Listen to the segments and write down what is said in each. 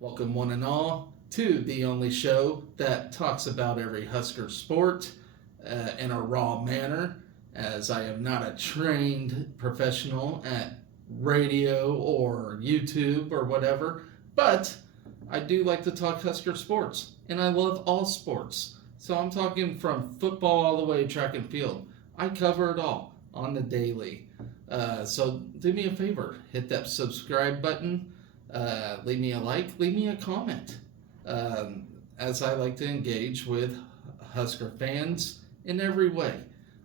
Welcome, one and all, to the only show that talks about every Husker sport in a raw manner, as I am not a trained professional at radio or YouTube or whatever, but I do like to talk Husker sports, and I love all sports. So I'm talking from football all the way to track and field. I cover it all on the daily. So do me a favor, hit that subscribe button, leave me a like, leave me a comment, as I like to engage with Husker fans in every way.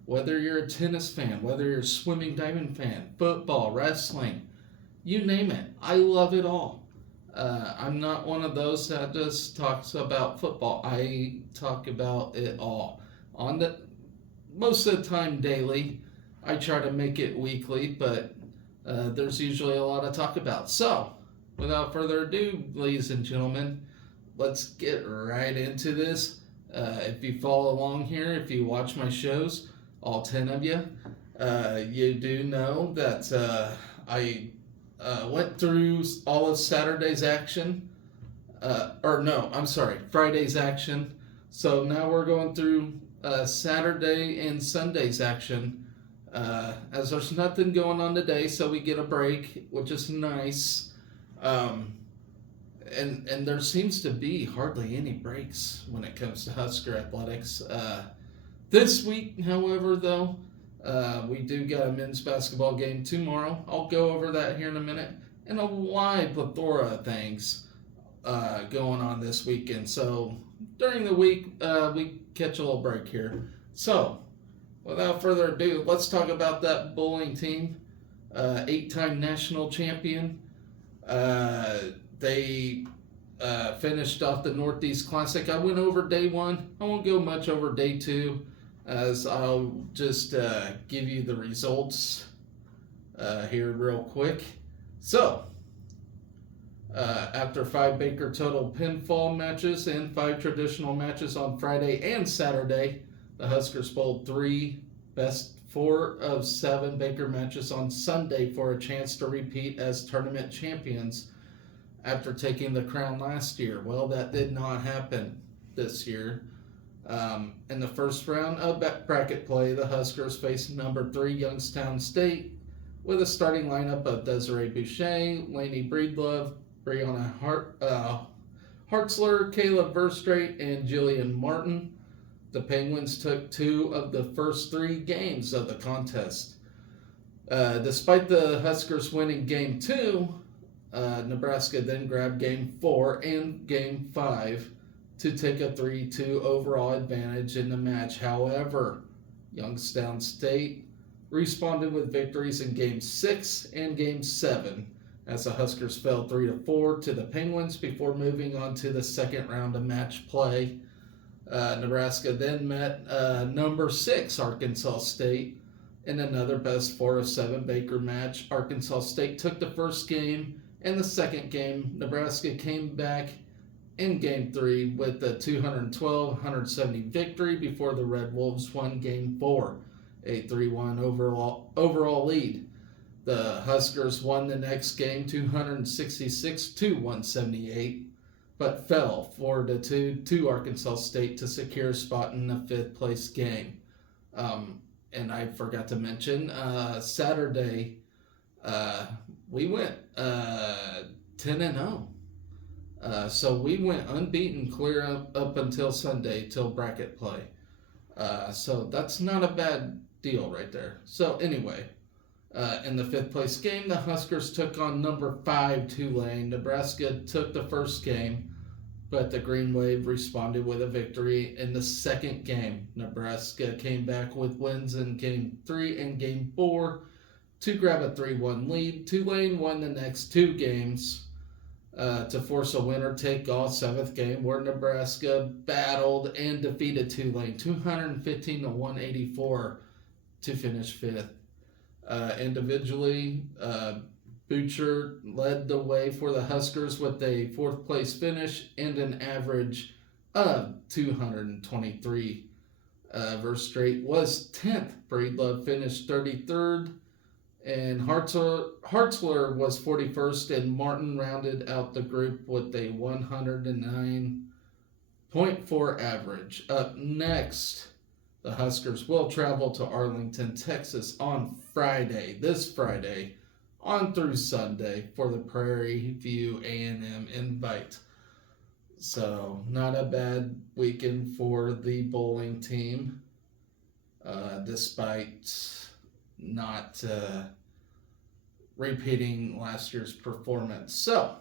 Whether you're a tennis fan, whether you're a swimming, diving fan, football, wrestling, you name it, I love it all. I'm not one of those that just talks about football. I talk about it all on the most of the time daily. I try to make it weekly, but there's usually a lot to talk about. So, without further ado, ladies and gentlemen, let's get right into this. If you follow along here, if you watch my shows, all 10 of you, you do know that I went through all of Saturday's action. Friday's action. So now we're going through Saturday and Sunday's action. As there's nothing going on today, so we get a break, which is nice. And there seems to be hardly any breaks when it comes to Husker athletics. This week, however, though, we do got a men's basketball game tomorrow. I'll go over that here in a minute. And a wide plethora of things going on this weekend. So during the week, we catch a little break here. So without further ado, let's talk about that bowling team. 8-time national champion. They finished off the Northeast Classic. I went over day one. I won't go much over day two, as I'll just give you the results here real quick. So, after 5 Baker total pinfall matches and 5 traditional matches on Friday and Saturday, the Huskers bowled 3 best 4 of 7 Baker matches on Sunday for a chance to repeat as tournament champions after taking the crown last year. Well, that did not happen this year. In the first round of bracket play, the Huskers faced number 3 Youngstown State with a starting lineup of Desiree Boucher, Lainey Breedlove, Brianna Hartzler, Caleb Verstrate, and Jillian Martin. The Penguins took 2 of the first 3 games of the contest. Despite the Huskers winning Game 2, Nebraska then grabbed Game 4 and Game 5 to take a 3-2 overall advantage in the match. However, Youngstown State responded with victories in Game 6 and Game 7 as the Huskers fell 3-4 to the Penguins before moving on to the second round of match play. Nebraska then met number 6 Arkansas State in another best 4 of 7 Baker match. Arkansas State took the first game, and the second game, Nebraska came back in Game 3 with a 212-170 victory before the Red Wolves won Game 4, a 3-1 overall lead. The Huskers won the next game 266-178, but fell 4-2 to Arkansas State to secure a spot in the 5th place game. And I forgot to mention, Saturday, we went 10-0. So we went unbeaten clear up until Sunday, till bracket play. So that's not a bad deal right there. So anyway, in the 5th place game, the Huskers took on number 5 Tulane. Nebraska took the first game, but the Green Wave responded with a victory in the second game. Nebraska came back with wins in Game 3 and Game 4 to grab a 3-1 lead. Tulane won the next 2 games to force a winner-take-all 7th game, where Nebraska battled and defeated Tulane 215-184 to finish 5th. Individually, Butcher led the way for the Huskers with a 4th place finish and an average of 223. Verstrate was 10th. Breedlove finished 33rd. And Hartzler was 41st, and Martin rounded out the group with a 109.4 average. Up next, the Huskers will travel to Arlington, Texas on this Friday, on through Sunday for the Prairie View A&M Invite. So, not a bad weekend for the bowling team, despite not repeating last year's performance. So,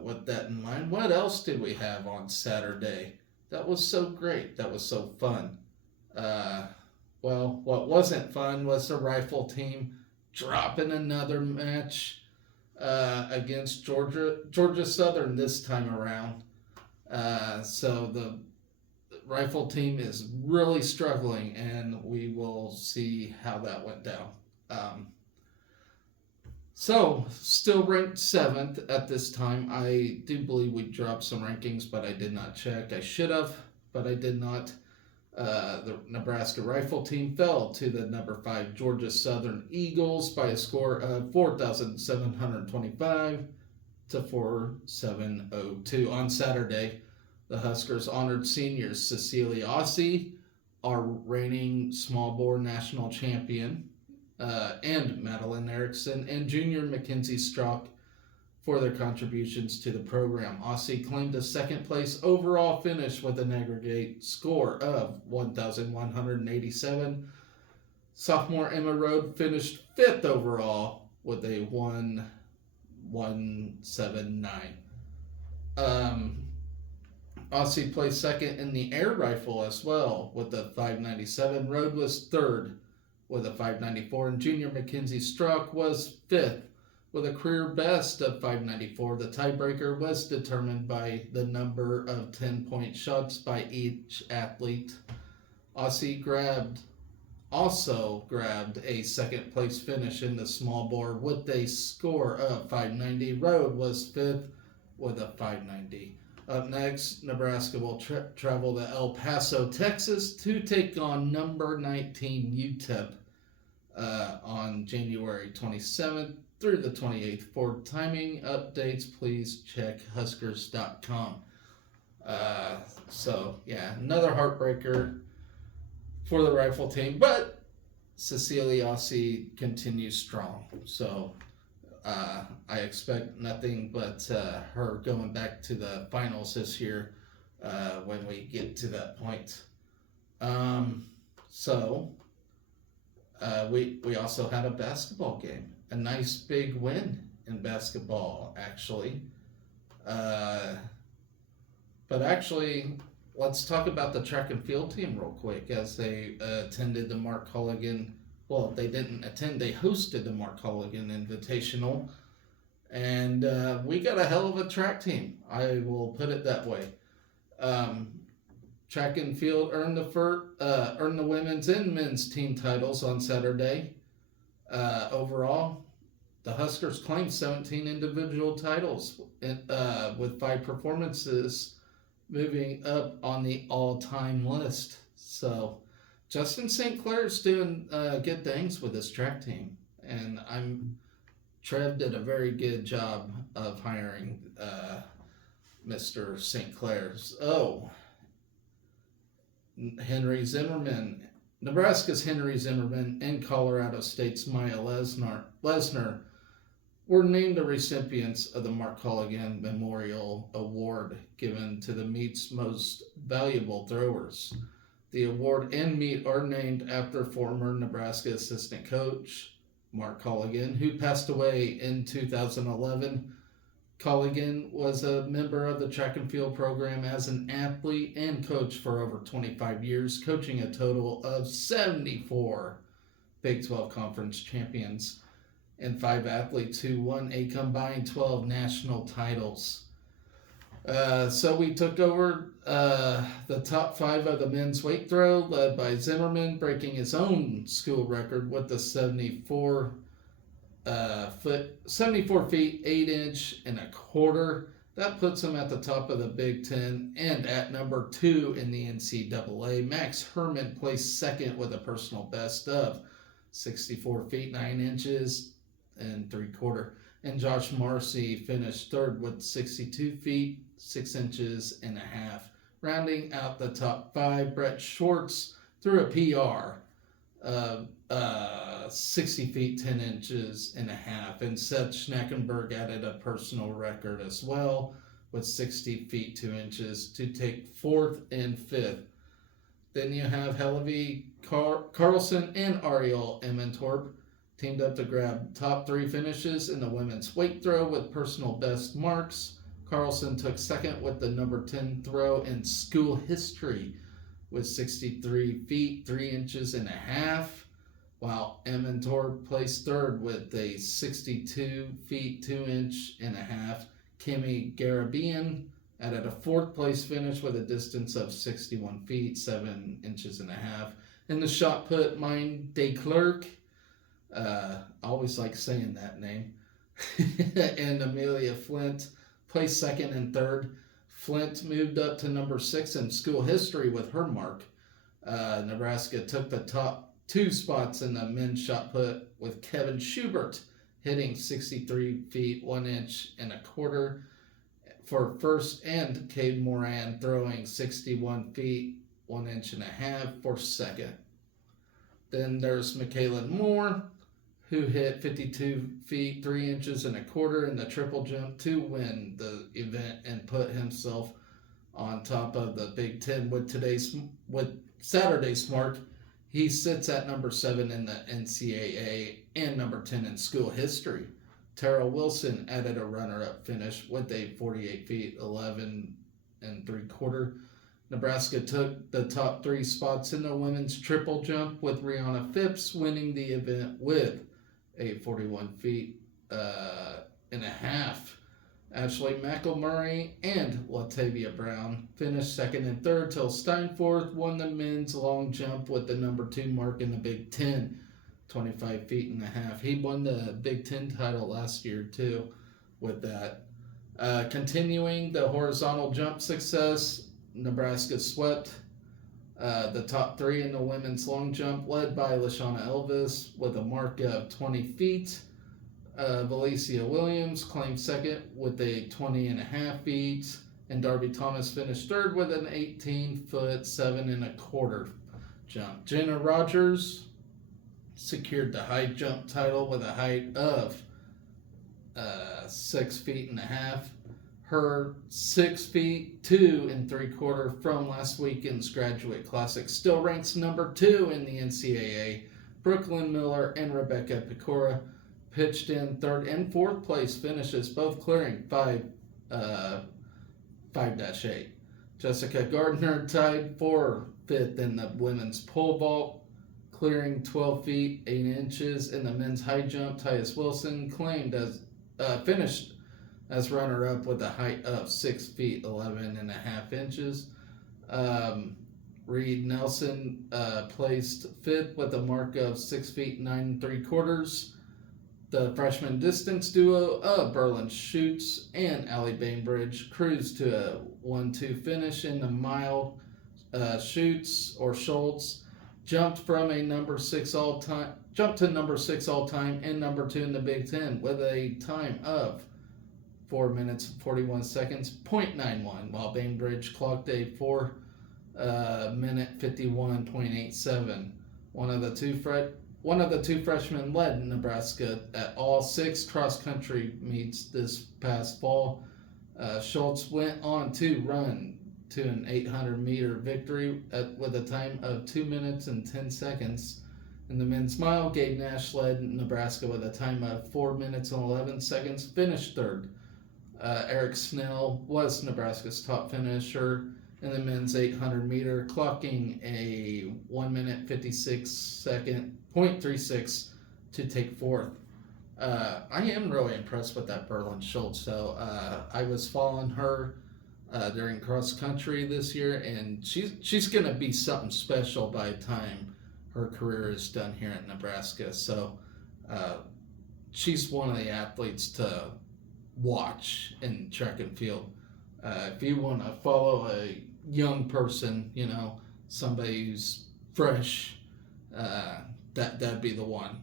with that in mind, what else did we have on Saturday? That was so great. That was so fun. Uh, well, what wasn't fun was the rifle team dropping another match against Georgia Southern this time around. So the rifle team is really struggling, and we will see how that went down. Um, so, still ranked 7th at this time. I do believe we dropped some rankings, but I did not check. I should have, but I did not. The Nebraska Rifle Team fell to the number 5 Georgia Southern Eagles by a score of 4,725 to 4,702. On Saturday, the Huskers honored seniors Cecilia Ossie, our reigning small bore national champion, and Madeline Erickson and junior Mackenzie Strock for their contributions to the program. Ossie claimed a second place overall finish with an aggregate score of 1,187. Sophomore Emma Rode finished 5th overall with a 1,179. Ossie placed second in the air rifle as well with a 597. Rode was third with a 594, and junior Mackenzie Strock was 5th with a career best of 594. The tiebreaker was determined by the number of 10-point shots by each athlete. Ossie also grabbed a second place finish in the small bore with a score of 590. Rode was 5th with a 590. Up next, Nebraska will travel to El Paso, Texas to take on number 19 UTEP on January 27th through the 28th. For timing updates, please check Huskers.com. So, yeah, another heartbreaker for the rifle team, but Cecilia Ossie continues strong. So, I expect nothing but her going back to the finals this year when we get to that point. We also had a basketball game, a nice big win in basketball, actually. But actually, let's talk about the track and field team real quick as they attended the Mark Culligan. Well, they didn't attend, they hosted the Mark Culligan Invitational. And we got a hell of a track team, I will put it that way. Track and field earned the women's and men's team titles on Saturday. Overall, the Huskers claimed 17 individual titles with 5 performances moving up on the all-time list. So Justin St. Clair's doing good things with this track team, and Trev did a very good job of hiring Mr. St. Clair's. Henry Zimmerman, Nebraska's Henry Zimmerman and Colorado State's Maya Lesnar were named the recipients of the Mark Culligan Memorial Award given to the meet's most valuable throwers. The award and meet are named after former Nebraska assistant coach Mark Culligan, who passed away in 2011. Culligan was a member of the track and field program as an athlete and coach for over 25 years, coaching a total of 74 Big 12 Conference champions and 5 athletes who won a combined 12 national titles. So we took over the top 5 of the men's weight throw, led by Zimmerman, breaking his own school record with the 74 feet 8 inch and a quarter. That puts him at the top of the Big Ten and at number 2 in the NCAA. Max Herman placed second with a personal best of 64 feet 9 inches and 3/4. And Josh Marcy finished third with 62 feet 6 inches and a half. Rounding out the top five, Brett Schwartz threw a PR of 60 feet 10 inches and a half. And Seth Schnackenberg added a personal record as well with 60 feet 2 inches to take fourth and fifth. Then you have Hillevi Carlson and Ariel Emmentorp teamed up to grab top three finishes in the women's weight throw with personal best marks. Carlson took second with the number 10 throw in school history with 63 feet 3 inches and a half, while Emmentorp placed third with a 62 feet 2 inch and a half. Kimmy Garabian added a fourth place finish with a distance of 61 feet 7 inches and a half. In the shot put, Mine de Klerk, I always like saying that name, and Amelia Flint placed second and third. Flint moved up to number 6 in school history with her mark. Nebraska took the top two spots in the men's shot put with Kevin Schubert hitting 63 feet 1 inch and a quarter for first, and Cade Moran throwing 61 feet 1 inch and a half for second. Then there's Michaela Moore, who hit 52 feet 3 inches and a quarter in the triple jump to win the event and put himself on top of the Big Ten with Saturday's mark. He sits at number 7 in the NCAA and number 10 in school history. Tara Wilson added a runner-up finish with a 48 feet 11 and 3/4. Nebraska took the top three spots in the women's triple jump with Rihanna Phipps winning the event with a 41 feet and a half. Ashley McElmurray and Latavia Brown finished second and third till Steinforth won the men's long jump with the number 2 mark in the Big Ten, 25 feet and a half. He won the Big Ten title last year too with that. Continuing the horizontal jump success, Nebraska swept the top three in the women's long jump, led by Lashana Elvis with a mark of 20 feet. Valencia Williams claimed second with a 20 and a half feet, and Darby Thomas finished third with an 18-foot 7 1/4 jump. Jenna Rogers secured the high jump title with a height of 6 feet and a half. Her 6 feet 2 3/4 from last weekend's graduate classic still ranks number 2 in the NCAA. Brooklyn Miller and Rebecca Pecora pitched in third and fourth place finishes, both clearing 5-8. Jessica Gardner tied for fifth in the women's pole vault, clearing 12 feet 8 inches. In the men's high jump, Tyus Wilson finished as runner-up with a height of 6 feet 11 and a half inches. Reed Nelson placed fifth with a mark of 6 feet 9 3/4. The freshman distance duo of Berlin Schutz and Allie Bainbridge cruised to a 1-2 finish in the mile. Schultz jumped to number 6 all time and number 2 in the Big Ten with a time of 4 minutes 41 seconds 0.91, while Bainbridge clocked a 4 minute 51.87. One of the two freshmen led Nebraska at all 6 cross-country meets this past fall. Schultz went on to run to an 800-meter victory with a time of 2 minutes and 10 seconds. In the men's mile, Gabe Nash led Nebraska with a time of 4 minutes and 11 seconds, finished third. Eric Snell was Nebraska's top finisher in the men's 800-meter, clocking a 1 minute 56 second 0.36 to take fourth. I am really impressed with that Berlin Schultz. So I was following her during cross country this year, and she's going to be something special by the time her career is done here at Nebraska. So she's one of the athletes to watch in track and field. If you want to follow a young person, somebody who's fresh, that'd be the one.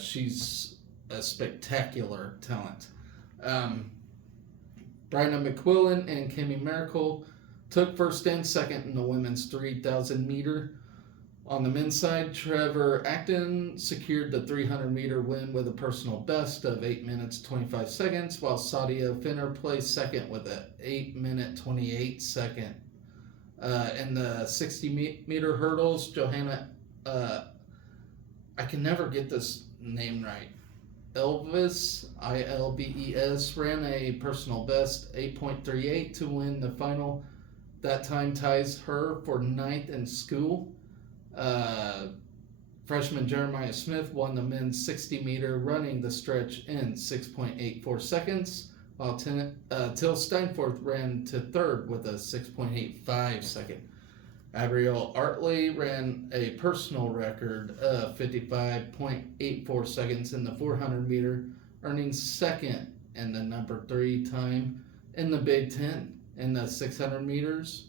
She's a spectacular talent. Um, Bryna McQuillan and Kimmy Miracle took first and second in the women's 3,000 meter. On the men's side, Trevor Acton secured the 300-meter win with a personal best of 8 minutes 25 seconds, while Sadia Finner placed second with an 8-minute 28 second. In the 60-meter hurdles, Johanna, I can never get this name right, Ilves, Ilbes, ran a personal best 8.38 to win the final. That time ties her for ninth in school. Freshman Jeremiah Smith won the men's 60-meter, running the stretch in 6.84 seconds, while Till Steinforth ran to third with a 6.85 second. Abrielle Artley ran a personal record of 55.84 seconds in the 400-meter, earning second and the number 3 time in the Big Ten. In the 600 meters,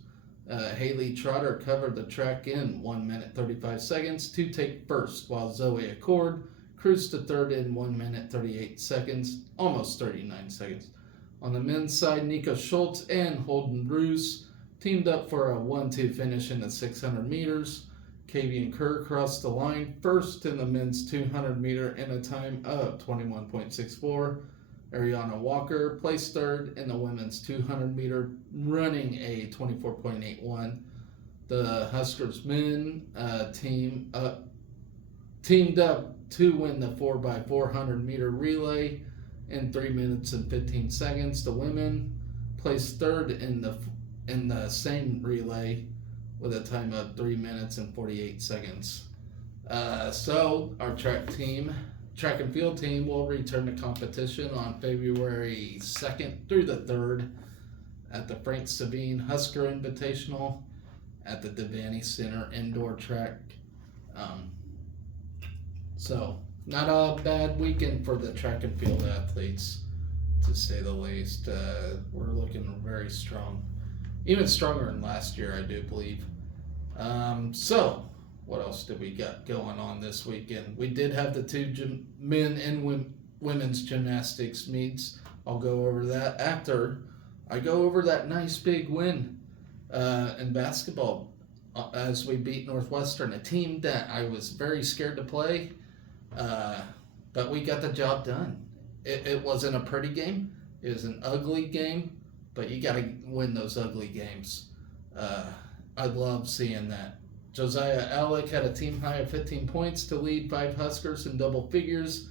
Haley Trotter covered the track in 1 minute 35 seconds to take first, while Zoe Accord cruised to third in 1 minute 38 seconds, almost 39 seconds. On the men's side, Nico Schultz and Holden Roos teamed up for a 1-2 finish in the 600 meters. Kavian Kerr crossed the line first in the men's 200 meter in a time of 21.64. Ariana Walker placed third in the women's 200 meter, running a 24.81. The Huskers men teamed up to win the 4x400 meter relay in 3 minutes and 15 seconds. The women placed third in the same relay with a time of 3 minutes and 48 seconds. So our track and field team will return to competition on February 2nd through the 3rd at the Frank Sabine Husker Invitational at the Devaney Center indoor track. So not a bad weekend for the track and field athletes, to say the least. We're looking very strong, even stronger than last year, I do believe. So what else did we got going on this weekend? We did have the 2 men and women's gymnastics meets. I'll go over that after I go over that nice big win in basketball as we beat Northwestern, a team that I was very scared to play, but we got the job done. It wasn't a pretty game. It was an ugly game, but you got to win those ugly games. I love seeing that. Josiah Alec had a team high of 15 points to lead 5 Huskers in double figures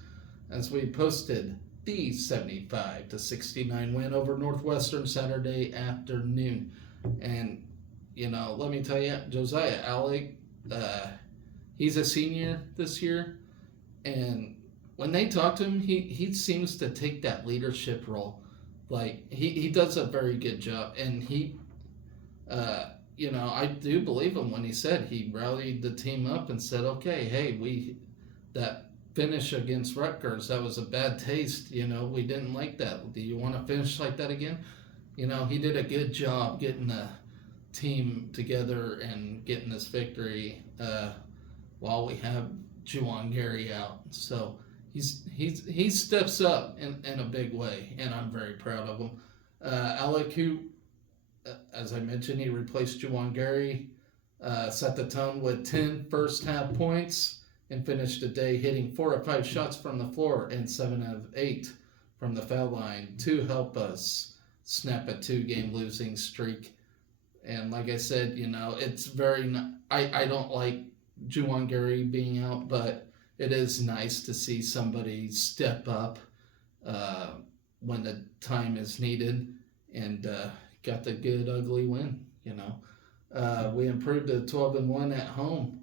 as we posted the 75-69 win over Northwestern Saturday afternoon. And, let me tell you, Josiah Alec, he's a senior this year, and when they talk to him, he seems to take that leadership role. Like, he does a very good job, and he I do believe him when he said he rallied the team up and said, okay, hey, that finish against Rutgers, that was a bad taste. We didn't like that. Do you want to finish like that again? He did a good job getting the team together and getting this victory while we have Juwan Gary out. So he steps up in a big way, and I'm very proud of him. Alec, who, as I mentioned, he replaced Juwan Gary, set the tone with 10 first-half points, and finished the day hitting 4 of 5 shots from the floor and 7 of 8 from the foul line to help us snap a 2-game losing streak. And like I said, it's very I don't like Juwan Gary being out, but it is nice to see somebody step up when the time is needed, and got the good ugly win. We improved to 12-1 at home.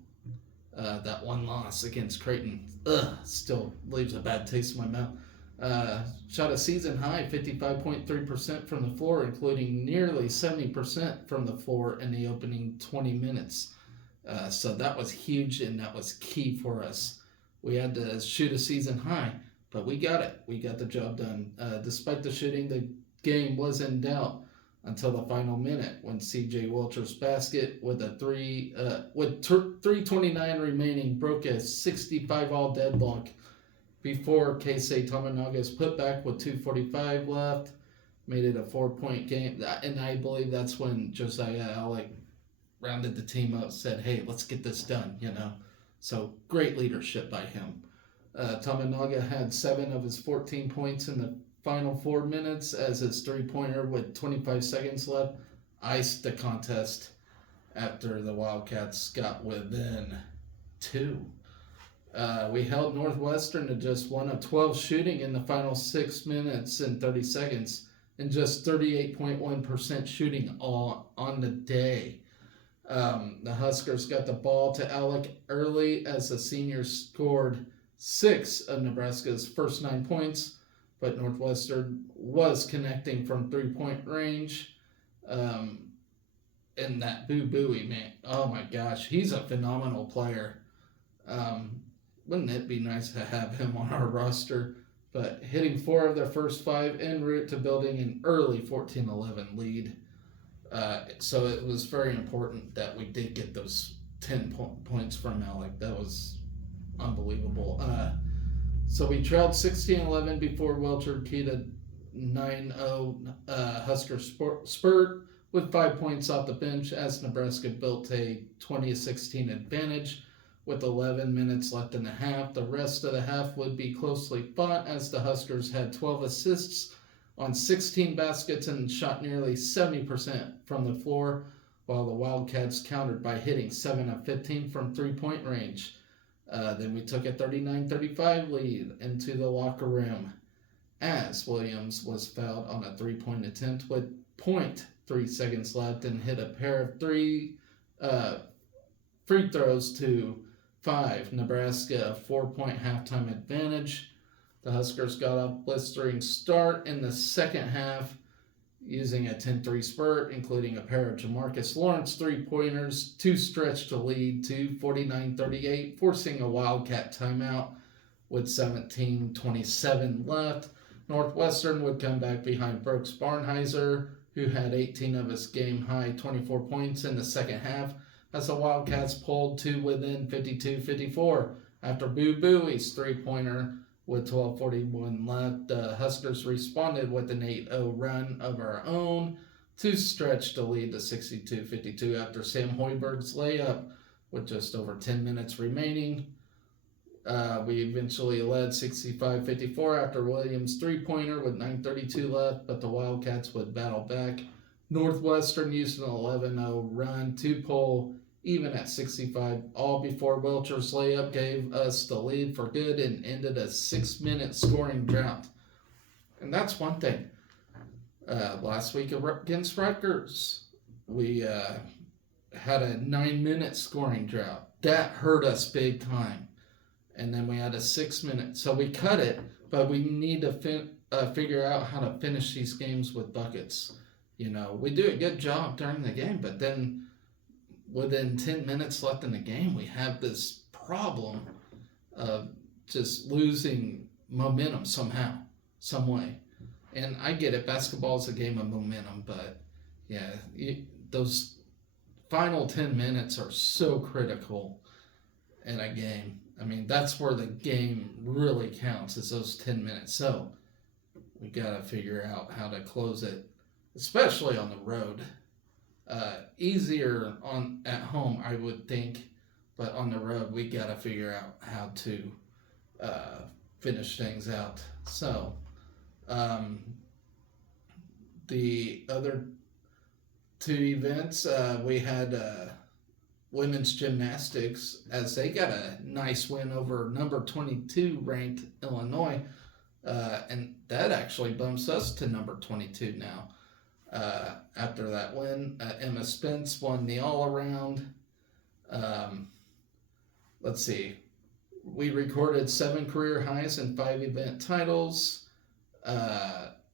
That one loss against Creighton still leaves a bad taste in my mouth. Shot a season high 55.3% from the floor, including nearly 70% from the floor in the opening 20 minutes. So that was huge, and that was key for us. We had to shoot a season high, but we got it. We got the job done. Despite the shooting, the game was in doubt until the final minute when C.J. Wilcher's basket with 3:29 remaining broke a 65-all deadlock before Keisei Tominaga's putback with 2:45 left made it a 4-point game. And I believe that's when Josiah Alec rounded the team up, said, hey, let's get this done, So great leadership by him. Tominaga had 7 of his 14 points in the final 4 minutes as his three-pointer with 25 seconds left iced the contest after the Wildcats got within 2. We held Northwestern to just 1 of 12 shooting in the final 6 minutes and 30 seconds and just 38.1% shooting on the day. The Huskers got the ball to Alec early as the senior scored 6 of Nebraska's first 9 points, but Northwestern was connecting from 3-point range. And that Boo Buie, man, oh my gosh, he's a phenomenal player. Wouldn't it be nice to have him on our roster? But hitting 4 of their first 5 en route to building an early 14-11 lead. So it was very important that we did get those 10 points from Alec. That was unbelievable. So we trailed 16-11 before Welcher keyed a 9-0 Husker spurt with 5 points off the bench as Nebraska built a 20-16 advantage with 11 minutes left in the half. The rest of the half would be closely fought as the Huskers had 12 assists on 16 baskets and shot nearly 70% from the floor, while the Wildcats countered by hitting 7 of 15 from 3-point range. Then we took a 39-35 lead into the locker room as Williams was fouled on a 3-point attempt with 0.3 seconds left and hit a pair of 3 free throws to 5. Nebraska a 4-point halftime advantage. The Huskers got off blistering start in the second half using a 10-3 spurt, including a pair of Jamarcus Lawrence three-pointers to stretch the lead to 49-38, forcing a Wildcat timeout with 17:27 left. Northwestern would come back behind Brooks Barnheiser, who had 18 of his game-high 24 points in the second half, as the Wildcats pulled to within 52-54 after Boo Buie's three-pointer with 12:41 left. The Huskers responded with an 8-0 run of our own to stretch the lead to 62-52 after Sam Hoiberg's layup with just over 10 minutes remaining. We eventually led 65-54 after Williams' three-pointer with 9:32 left, but the Wildcats would battle back. Northwestern used an 11-0 run to pull even at 65, all before Welcher's layup gave us the lead for good and ended a 6-minute scoring drought. And that's one thing. Last week against Rutgers, we had a 9-minute scoring drought. That hurt us big time. And then we had a 6-minute. So we cut it, but we need to figure out how to finish these games with buckets. We do a good job during the game, but then within 10 minutes left in the game, we have this problem of just losing momentum somehow, some way. And I get it, basketball is a game of momentum, but yeah, those final 10 minutes are so critical in a game. I mean, that's where the game really counts, is those 10 minutes. So we got to figure out how to close it, especially on the road. Easier at home, I would think, but on the road, we got to figure out how to finish things out. So, the other 2 events, we had women's gymnastics, as they got a nice win over number 22 ranked Illinois, and that actually bumps us to number 22 now. After that win, Emma Spence won the all-around. Let's see. We recorded 7 career highs and 5 event titles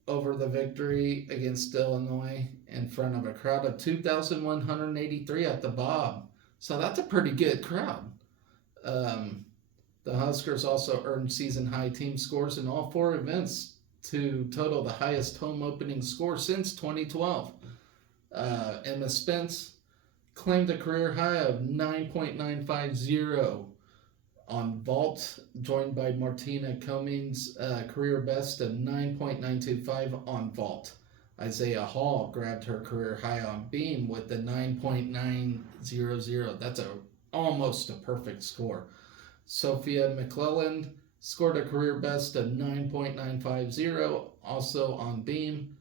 over the victory against Illinois in front of a crowd of 2,183 at the Bob. So that's a pretty good crowd. The Huskers also earned season-high team scores in all 4 events to total the highest home opening score since 2012. Emma Spence claimed a career high of 9.950 on vault, joined by Martina Cummings' career best of 9.925 on vault. Isaiah Hall grabbed her career high on beam with the 9.900. That's almost a perfect score. Sophia McClelland scored a career best of 9.950 also on beam.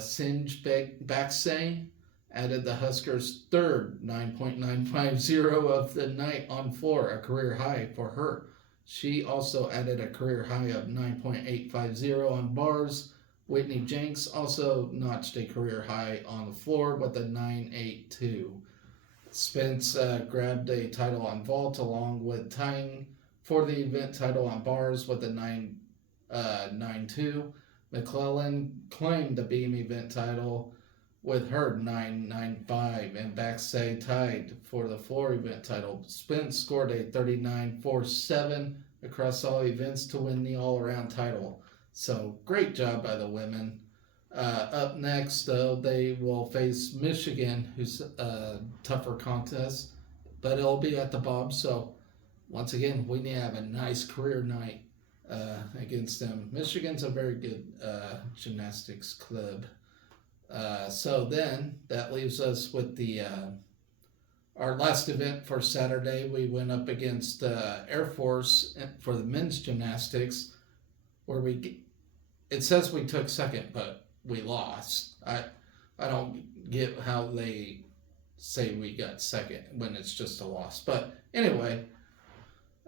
Singe Baksay added the Huskers' third 9.950 of the night on floor, a career high for her. She also added a career high of 9.850 on bars. Whitney Jenks also notched a career high on the floor with a 9.82. Spence grabbed a title on vault along with tying for the event title on bars with a 9.92. McClellan claimed the beam event title with her 9.95, and Baksay tied for the floor event title. Spence scored a 39.47 across all events to win the all-around title. So great job by the women. Up next, though, they will face Michigan, who's a tougher contest, but it'll be at the Bob. So once again, we need to have a nice career night against them. Michigan's a very good gymnastics club. So then that leaves us with the our last event for Saturday. We went up against Air Force for the men's gymnastics, where it says we took second, but we lost. I don't get how they say we got second when it's just a loss. But anyway,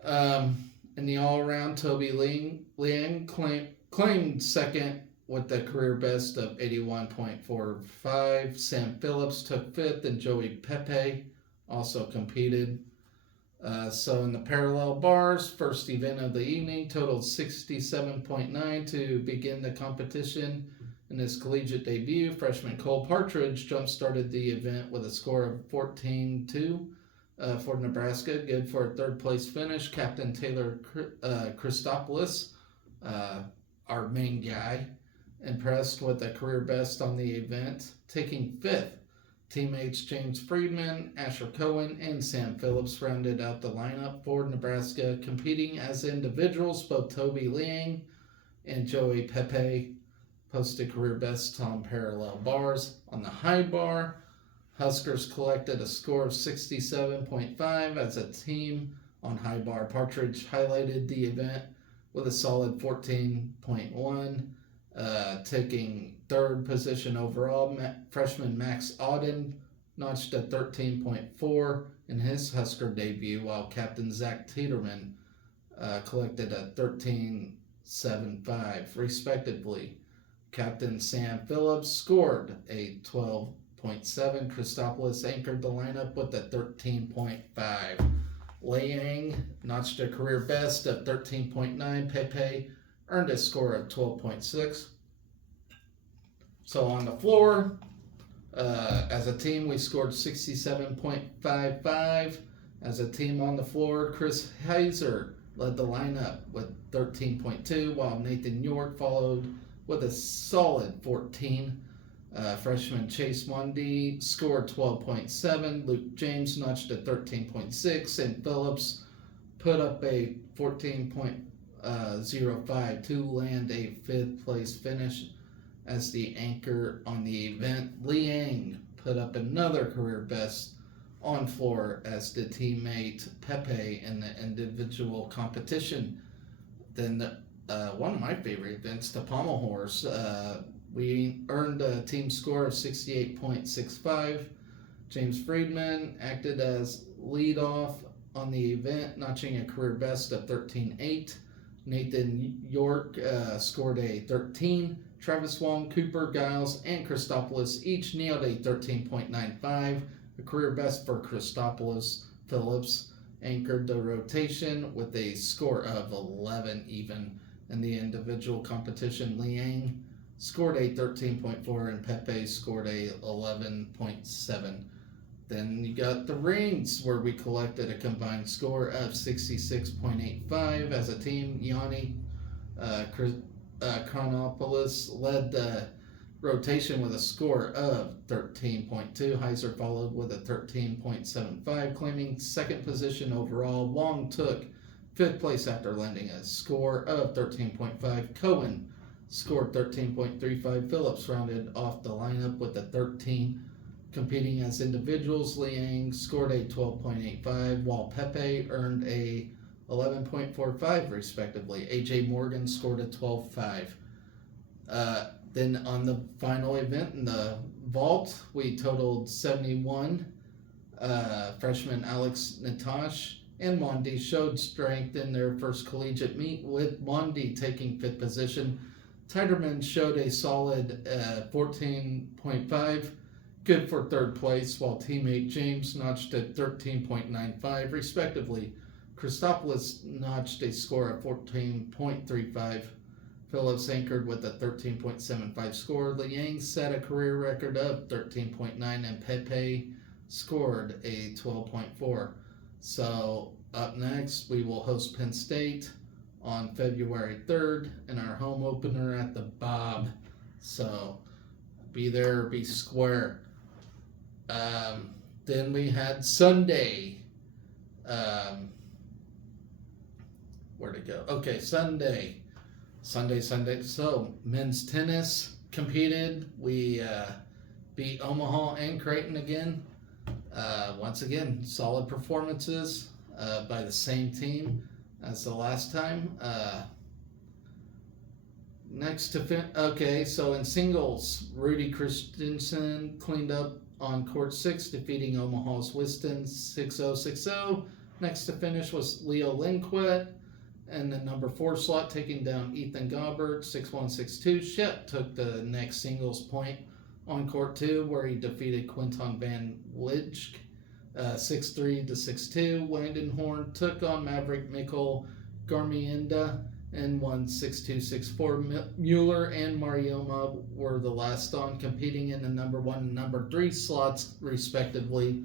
in the all-around, Toby Liang claimed second with the career best of 81.45. Sam Phillips took fifth, and Joey Pepe also competed. So in the parallel bars, first event of the evening totaled 67.9 to begin the competition. In his collegiate debut, freshman Cole Partridge jump-started the event with a score of 14-2 for Nebraska, good for a third-place finish. Captain Taylor Christopoulos, our main guy, impressed with a career best on the event, taking fifth. Teammates James Friedman, Asher Cohen, and Sam Phillips rounded out the lineup for Nebraska. Competing as individuals, both Toby Liang and Joey Pepe posted career bests on parallel bars. On the high bar, Huskers collected a score of 67.5 as a team on high bar. Partridge highlighted the event with a solid 14.1, taking third position overall. Freshman Max Auden notched a 13.4 in his Husker debut, while Captain Zach Tiedemann collected a 13.75, respectively. Captain Sam Phillips scored a 12.7. Christopoulos anchored the lineup with a 13.5. Liang notched a career best of 13.9. Pepe earned a score of 12.6. So on the floor, as a team, we scored 67.55. As a team on the floor, Chris Heiser led the lineup with 13.2, while Nathan York followed with a solid 14. Freshman Chase Mundy scored 12.7. Luke James notched a 13.6, and Phillips put up a 14.05 to land a fifth place finish as the anchor on the event. Liang put up another career best on floor as the teammate Pepe in the individual competition. Then one of my favorite events, the pommel horse. We earned a team score of 68.65. James Friedman acted as leadoff on the event, notching a career best of 13.8. Nathan York scored a 13. Travis Wong, Cooper, Giles, and Christopoulos each nailed a 13.95. A career best for Christopoulos. Phillips anchored the rotation with a score of 11 even. In the individual competition, Liang scored a 13.4 and Pepe scored a 11.7. Then you got the rings, where we collected a combined score of 66.85 as a team. Yanni Chronopoulos led the rotation with a score of 13.2. Heiser followed with a 13.75, claiming second position overall. Wong took fifth place after landing a score of 13.5. Cohen scored 13.35. Phillips rounded off the lineup with a 13. Competing as individuals, Liang scored a 12.85, while Pepe earned a 11.45 respectively. AJ Morgan scored a 12.5. Then on the final event in the vault, we totaled 71. Freshman Alex Natash and Mondi showed strength in their first collegiate meet, with Mondi taking fifth position. Tiderman showed a solid 14.5, good for third place, while teammate James notched a 13.95 respectively. Christopoulos notched a score of 14.35. Phillips anchored with a 13.75 score. Liang set a career record of 13.9, and Pepe scored a 12.4. So up next, we will host Penn State on February 3rd in our home opener at the Bob. So be there, be square. Then we had Sunday. Where'd it go? Okay, Sunday. So men's tennis competed. We beat Omaha and Creighton again. Once again, solid performances by the same team as the last time. So in singles, Rudy Christensen cleaned up on court 6, defeating Omaha's Whiston 6-0, 6-0. Next to finish was Leo Lindquist, and the number 4 slot, taking down Ethan Gaubert 6-1, 6-2. Shep took the next singles point on court 2, where he defeated Quinton Van Wijck 6-3 to 6-2. Wandenhorn took on Maverick Mikkel Garmienda and won 6-2, 6-4. Mueller and Marioma were the last on, competing in the number 1 and number 3 slots respectively.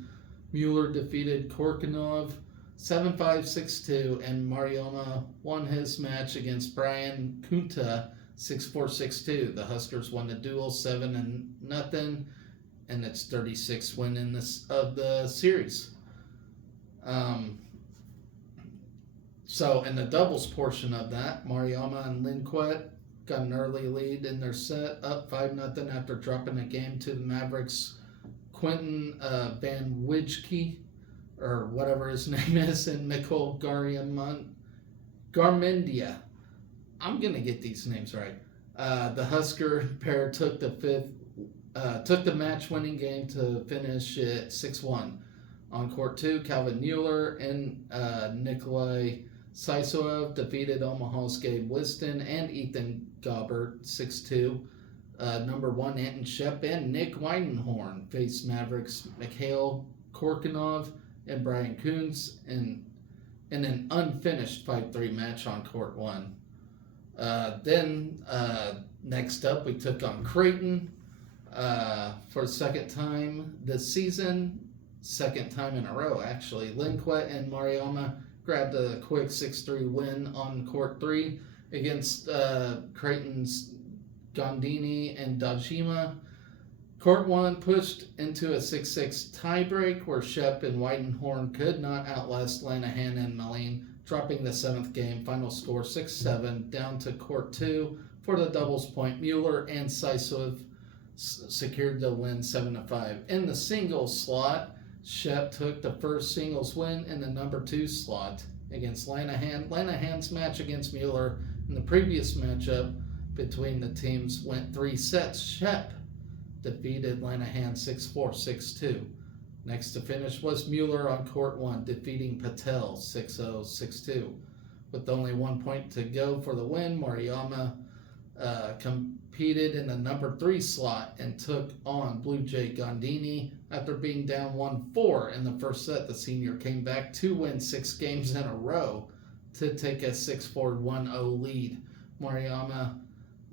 Mueller defeated Korkanov 7-5, 6-2, and Marioma won his match against Brian Kunta 6-4, 6-2. The Huskers won the duel 7-0, and its 36th win in of the series. So in the doubles portion of that, Marioma and Lindquist got an early lead in their set, up 5-0 after dropping a game to the Mavericks' Quinton Van Wijck, or whatever his name is, and Mikkel Garmendia. I'm gonna get these names right. The Husker pair took the match-winning game to finish at 6-1. On court 2, Calvin Mueller and Nikolai Saisoev defeated Omaha's Gabe Whiston and Ethan Gaubert 6-2. Number 1, Anton Shep and Nick Weidenhorn faced Mavericks' Mikhail Korkanov and Brian Kuntz in an unfinished 5-3 match on court 1. Next up, we took on Creighton for the second time this season, second time in a row actually. Lindquist and Marioma grabbed a quick 6-3 win on court 3 against Creighton's Gondini and Dajima. Court 1 pushed into a 6-6 tiebreak where Shep and Weidenhorn could not outlast Lanahan and Malene, dropping the 7th game. Final score 6-7. Down to court 2 for the doubles point. Mueller and Saisoev secured the win 7-5. In the singles slot, Shep took the first singles win in the number 2 slot against Lanahan. Lanahan's match against Mueller in the previous matchup between the teams went 3 sets. Shep defeated Lanahan 6-4, 6-2. Next to finish was Mueller on court 1, defeating Patel 6-0, 6-2. With only 1 point to go for the win, Mariama competed in the number 3 slot and took on Blue Jay Gondini. After being down 1-4 in the first set, the senior came back to win 6 games in a row to take a 6-4, 1-0 lead. Mariama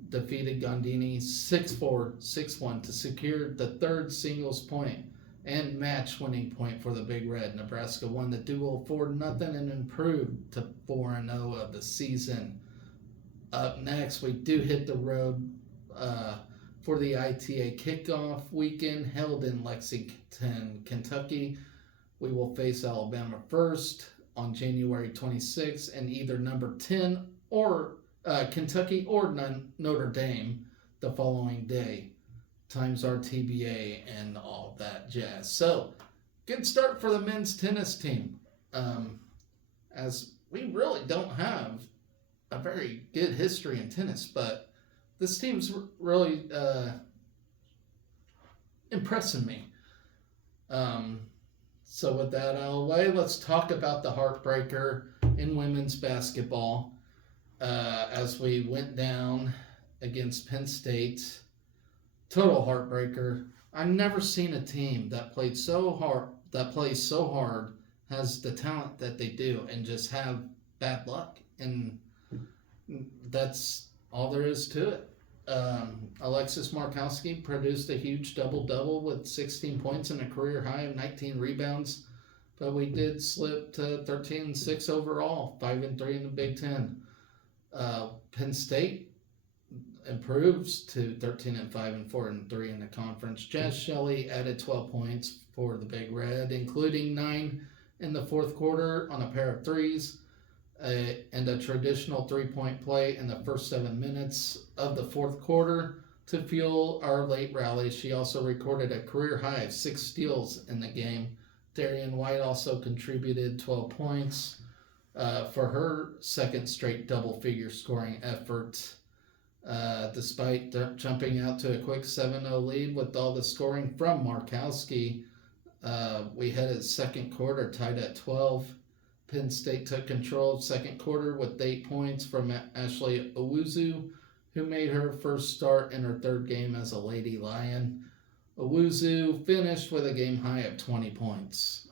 defeated Gondini 6-4, 6-1 to secure the 3rd singles point and match-winning point for the Big Red. Nebraska won the duel 4-0 and improved to 4-0 of the season. Up next, we do hit the road for the ITA kickoff weekend held in Lexington, Kentucky. We will face Alabama first on January 26th, and either number 10 or Kentucky or Notre Dame the following day. Times are TBA and all that jazz. So, good start for the men's tennis team, as we really don't have a very good history in tennis, but this team's really impressing me. So with that out of the way, let's talk about the heartbreaker in women's basketball as we went down against Penn State. Total heartbreaker. I've never seen a team that plays so hard, has the talent that they do, and just have bad luck. And that's all there is to it. Alexis Markowski produced a huge double-double with 16 points and a career high of 19 rebounds, but we did slip to 13-6 overall, 5-3 in the Big Ten. Penn State improves to 13-5 and 4-3 in the conference. Jazz Shelley added 12 points for the Big Red, including 9 in the fourth quarter on a pair of threes. And a traditional three-point play in the first 7 minutes of the fourth quarter to fuel our late rally. She also recorded a career high of 6 steals in the game. Darian White also contributed 12 points for her second straight double-figure scoring effort. Despite jumping out to a quick 7-0 lead with all the scoring from Markowski, we headed second quarter tied at 12. Penn State took control of second quarter with 8 points from Ashley Owuzu, who made her first start in her third game as a Lady Lion. Owuzu finished with a game high of 20 points.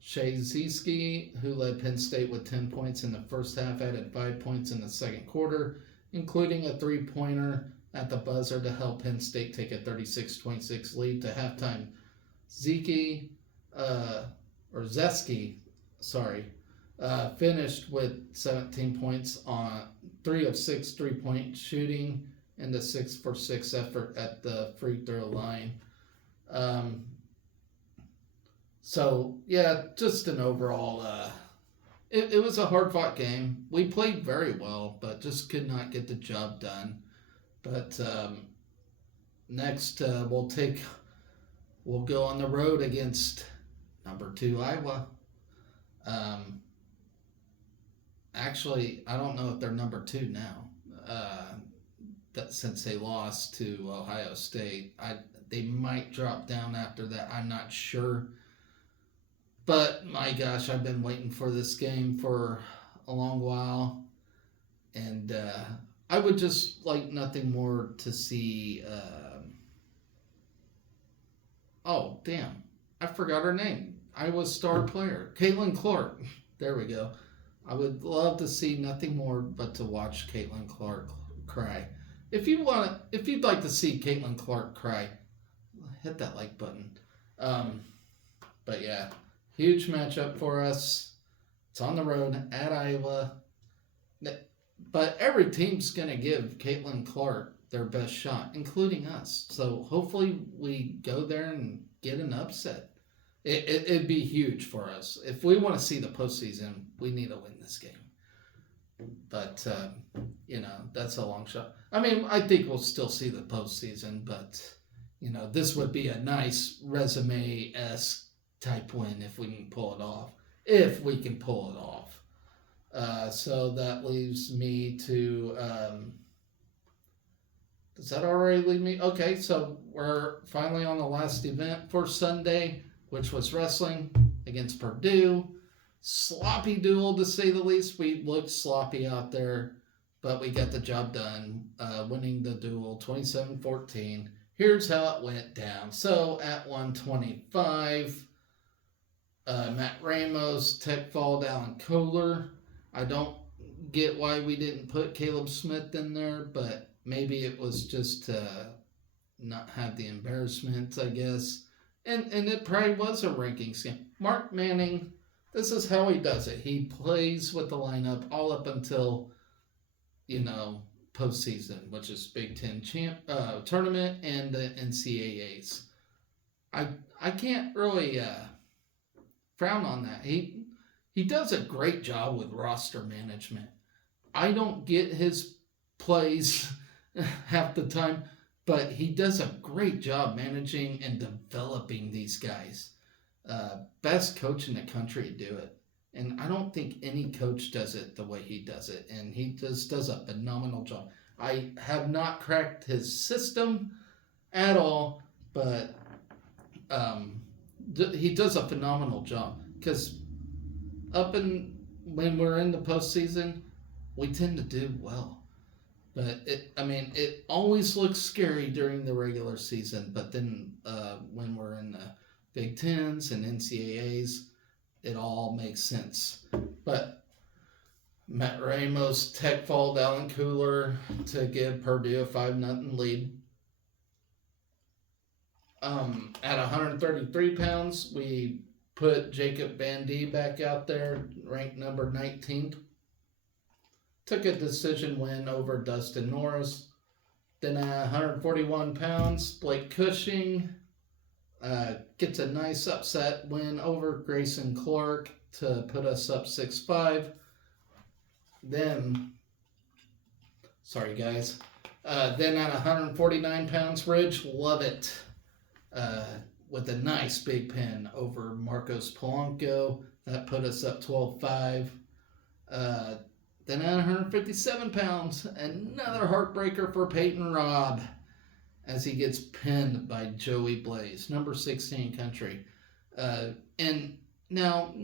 Shea Zieski, who led Penn State with 10 points in the first half, added 5 points in the second quarter, including a three-pointer at the buzzer to help Penn State take a 36-26 lead to halftime. Zeski, finished with 17 points on 3 of 6 three-point shooting and a 6-for-6 effort at the free throw line. Just an overall, it was a hard-fought game. We played very well, but just could not get the job done. But next, we'll go on the road against number 2 Iowa. Actually, I don't know if they're number 2 now. Since they lost to Ohio State, they might drop down after that. I'm not sure. But my gosh, I've been waiting for this game for a long while, and I would just like nothing more to see. Oh damn, I forgot her name. Iowa's star player, Caitlin Clark. There we go. I would love to see nothing more but to watch Caitlin Clark cry. If you'd like to see Caitlin Clark cry, hit that like button. But yeah, huge matchup for us. It's on the road at Iowa. But every team's going to give Caitlin Clark their best shot, including us. So hopefully we go there and get an upset. It'd be huge for us. If we want to see the postseason, we need to win this game. But, that's a long shot. I mean, I think we'll still see the postseason, but, this would be a nice resume-esque type win if we can pull it off. If we can pull it off. So that leaves me to... does that already leave me? Okay, so we're finally on the last event for Sunday, which was wrestling against Purdue. Sloppy duel, to say the least. We looked sloppy out there, but we got the job done, winning the duel 27-14. Here's how it went down. So at 125, Matt Ramos, tech fall Alan Kohler. I don't get why we didn't put Caleb Smith in there, but maybe it was just to not have the embarrassment, I guess. And it probably was a rankings game. Mark Manning, this is how he does it. He plays with the lineup all up until, postseason, which is Big Ten tournament and the NCAAs. I I can't really frown on that. He does a great job with roster management. I don't get his plays half the time, but he does a great job managing and developing these guys. Best coach in the country to do it. And I don't think any coach does it the way he does it. And he just does a phenomenal job. I have not cracked his system at all, but um, he does a phenomenal job. Because when we're in the postseason, we tend to do well. But it always looks scary during the regular season. But then when we're in the Big Tens and NCAAs, it all makes sense. But Matt Ramos tech fault Alan Cooler to give Purdue a 5-0 lead. At 133 pounds, we put Jacob Van D back out there, ranked number 19th. Took a decision win over Dustin Norris. Then at 141 pounds, Blake Cushing gets a nice upset win over Grayson Clark to put us up 6-5. Then, sorry guys. Then at 149 pounds, Ridge Lovett with a nice big pin over Marcos Polanco. That put us up 12-5. Then at 157 pounds, another heartbreaker for Peyton Robb as he gets pinned by Joey Blaze, number 16 country. And now,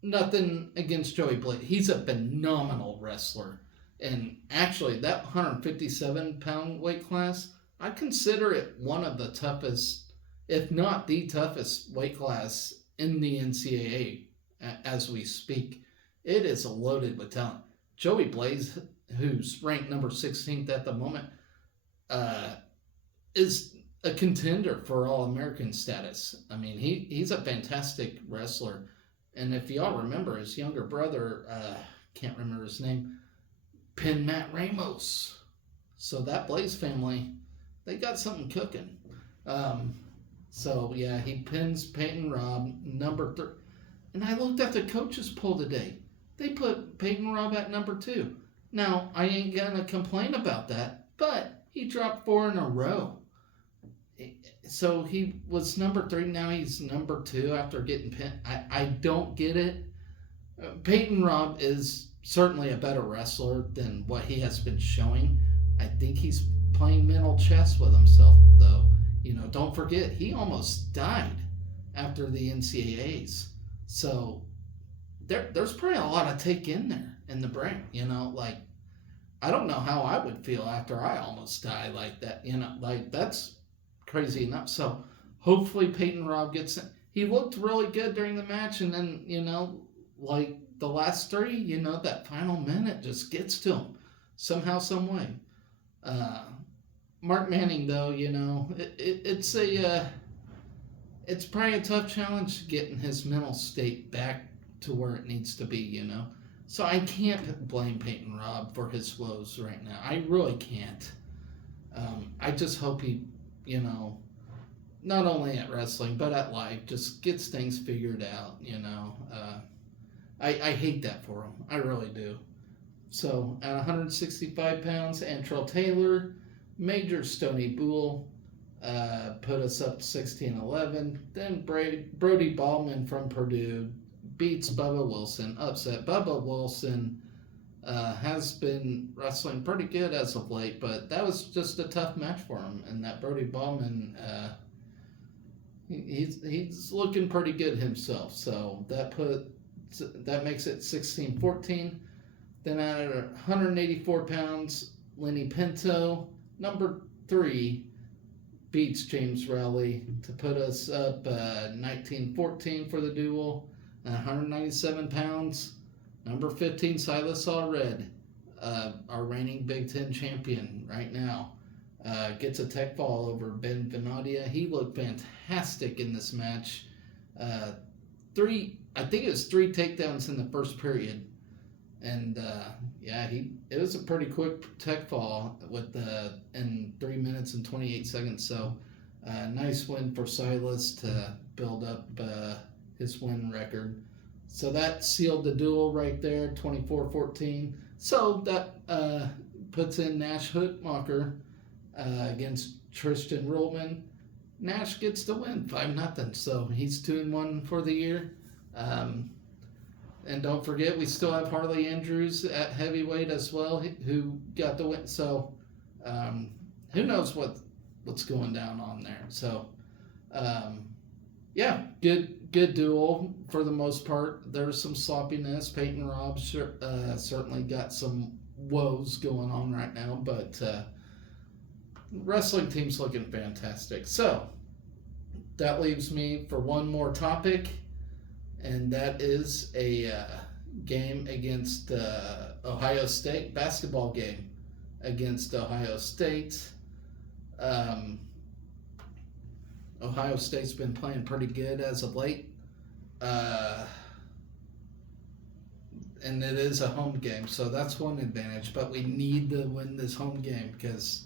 nothing against Joey Blaze. He's a phenomenal wrestler. And actually, that 157 pound weight class, I consider it one of the toughest, if not the toughest weight class in the NCAA as we speak. It is loaded with talent. Joey Blaze, who's ranked number 16th at the moment, is a contender for All-American status. I mean, he's a fantastic wrestler. And if y'all remember, his younger brother, can't remember his name, pinned Matt Ramos. So that Blaze family, they got something cooking. So, yeah, he pins Peyton Robb, number 3. And I looked at the coaches poll today. They put Peyton Robb at number 2. Now, I ain't going to complain about that, but he dropped 4 in a row. So he was number 3, now he's number 2 after getting pinned. I don't get it. Peyton Robb is certainly a better wrestler than what he has been showing. I think he's playing mental chess with himself, though. Don't forget, he almost died after the NCAAs. So there's probably a lot of take in there in the brain, I don't know how I would feel after I almost die like that, that's crazy enough. So hopefully Peyton Robb gets it. He looked really good during the match, and then, the last 3, that final minute just gets to him somehow, some way. Mark Manning, though, it's probably a tough challenge getting his mental state back to where it needs to be, So I can't blame Peyton Robb for his woes right now. I really can't. I just hope he, not only at wrestling, but at life, just gets things figured out, I hate that for him. I really do. So at 165 pounds, Antrell Taylor, Major Stony Bull, put us up 16-11. Then Brody Ballman from Purdue beats Bubba Wilson, upset. Bubba Wilson has been wrestling pretty good as of late, but that was just a tough match for him. And that Brody Ballman, he's looking pretty good himself. So that makes it 16-14. Then at 184 pounds, Lenny Pinto, number 3, beats James Rowley to put us up 19-14 for the duel. At 197 pounds, number 15, Silas Allred, our reigning Big Ten champion right now, gets a tech fall over Ben Venadia. He looked fantastic in this match. I think it was 3 takedowns in the first period. And it was a pretty quick tech fall in 3 minutes and 28 seconds. So nice win for Silas to build up his win record. So that sealed the duel right there, 24-14. So that puts in Nash Hookmacher against Tristan Rollman. Nash gets the win, 5-0. So he's 2-1 for the year. And don't forget, we still have Harley Andrews at heavyweight as well, who got the win. So who knows what's going down on there. So good duel for the most part. There's some sloppiness. Peyton Robb certainly got some woes going on right now, but wrestling team's looking fantastic. So that leaves me for one more topic, and that is a game against Ohio State, basketball game against Ohio State. Ohio State's been playing pretty good as of late. And it is a home game, so that's one advantage. But we need to win this home game because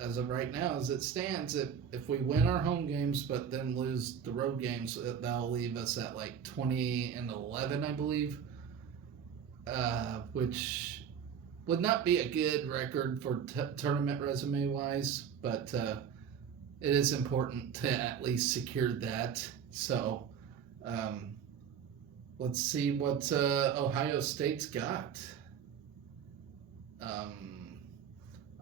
as of right now, as it stands, if we win our home games but then lose the road games, that'll leave us at like 20-11, I believe, which would not be a good record for tournament resume wise, but it is important to at least secure that. So let's see what Ohio State's got.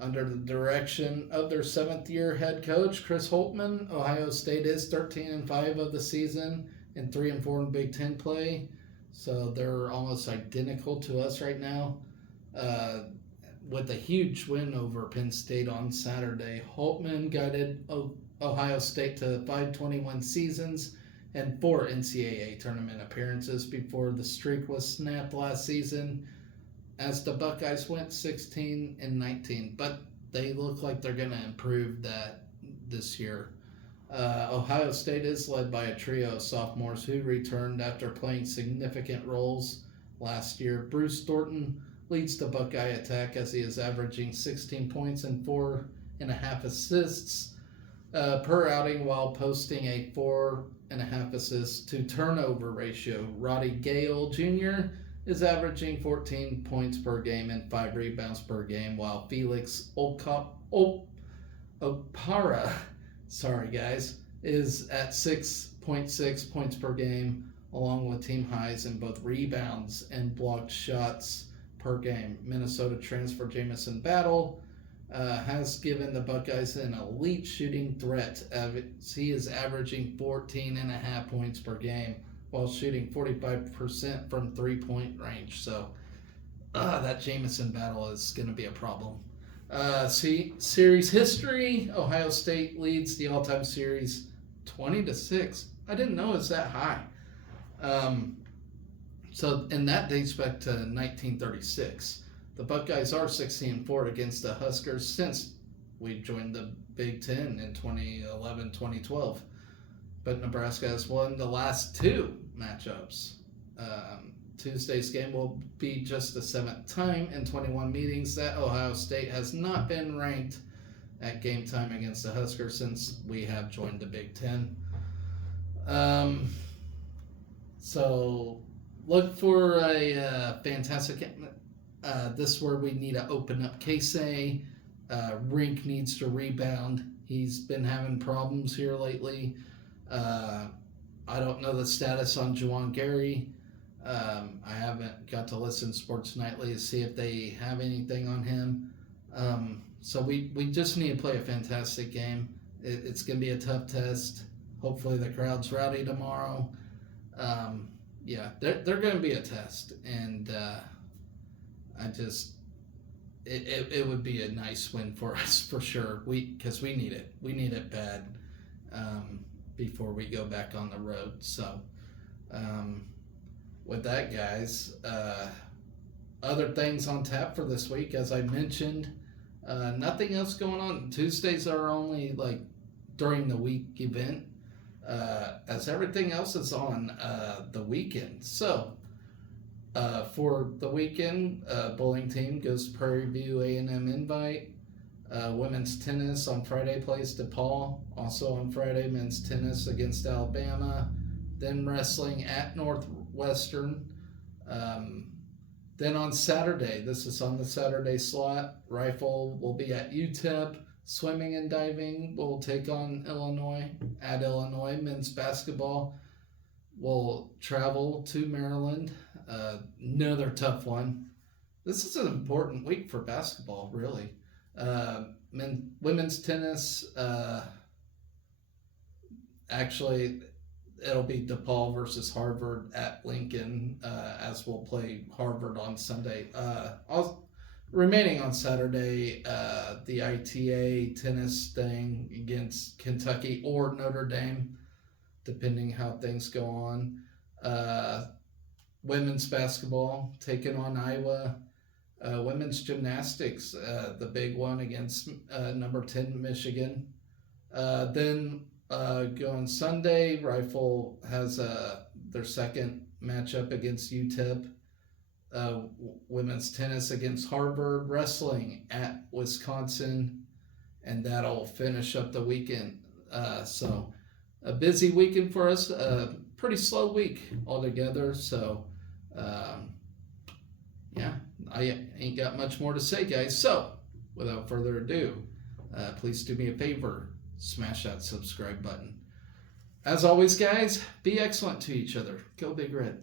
Under the direction of their 7th-year head coach, Chris Holtmann, Ohio State is 13-5 of the season and 3-4 in Big Ten play. So they're almost identical to us right now. With a huge win over Penn State on Saturday, Holtmann guided Ohio State to 5-21 seasons and 4 NCAA tournament appearances before the streak was snapped last season, as the Buckeyes went 16-19, but they look like they're going to improve that this year. Ohio State is led by a trio of sophomores who returned after playing significant roles last year. Bruce Thornton leads the Buckeye attack as he is averaging 16 points and 4.5 assists per outing while posting a 4.5 assists to turnover ratio. Roddy Gale Jr. is averaging 14 points per game and 5 rebounds per game, while Felix Opara, is at 6.6 points per game, along with team highs in both rebounds and blocked shots per game. Minnesota transfer Jamison Battle has given the Buckeyes an elite shooting threat, as he is averaging 14.5 points per game, while shooting 45% from three-point range. So that Jamison Battle is going to be a problem. Series history, Ohio State leads the all-time series 20-6. I didn't know it was that high. And that dates back to 1936. The Buckeyes are 16-4 against the Huskers since we joined the Big Ten in 2011-2012. But Nebraska has won the last 2 matchups. Tuesday's game will be just the 7th time in 21 meetings that Ohio State has not been ranked at game time against the Huskers since we have joined the Big Ten. So look for a fantastic. This is where we need to open up Casey. Rink needs to rebound. He's been having problems here lately. I don't know the status on Juwan Gary. I haven't got to listen to Sports Nightly to see if they have anything on him. So we just need to play a fantastic game. It's going to be a tough test. Hopefully the crowd's rowdy tomorrow. They're going to be a test. And it would be a nice win for us for sure. Because we need it. We need it bad before we go back on the road. So with that, guys, other things on tap for this week, as I mentioned, nothing else going on. Tuesdays are only like during the week event, as everything else is on the weekend. So For the weekend, bowling team goes Prairie View A&M Invite. Women's tennis on Friday plays DePaul. Also on Friday, men's tennis against Alabama. Then wrestling at Northwestern. Um, then on Saturday, this is on the Saturday slot, rifle will be at UTEP. Swimming and diving will take on Illinois. At Illinois, men's basketball will travel to Maryland. Another tough one. This is an important week for basketball, really. Women's tennis, actually, it'll be DePaul versus Harvard at Lincoln, as we'll play Harvard on Sunday. Remaining on Saturday, the ITA tennis thing against Kentucky or Notre Dame, depending how things go on. Women's basketball taking on Iowa. Women's gymnastics, the big one against number 10 Michigan. Then going Sunday, Rifle has their second matchup against UTEP. Women's tennis against Harvard. Wrestling at Wisconsin. And that'll finish up the weekend. So a busy weekend for us. Pretty slow week altogether. So yeah, I ain't got much more to say, guys. So without further ado, please do me a favor, smash that subscribe button. As always, guys, be excellent to each other. Go Big Red.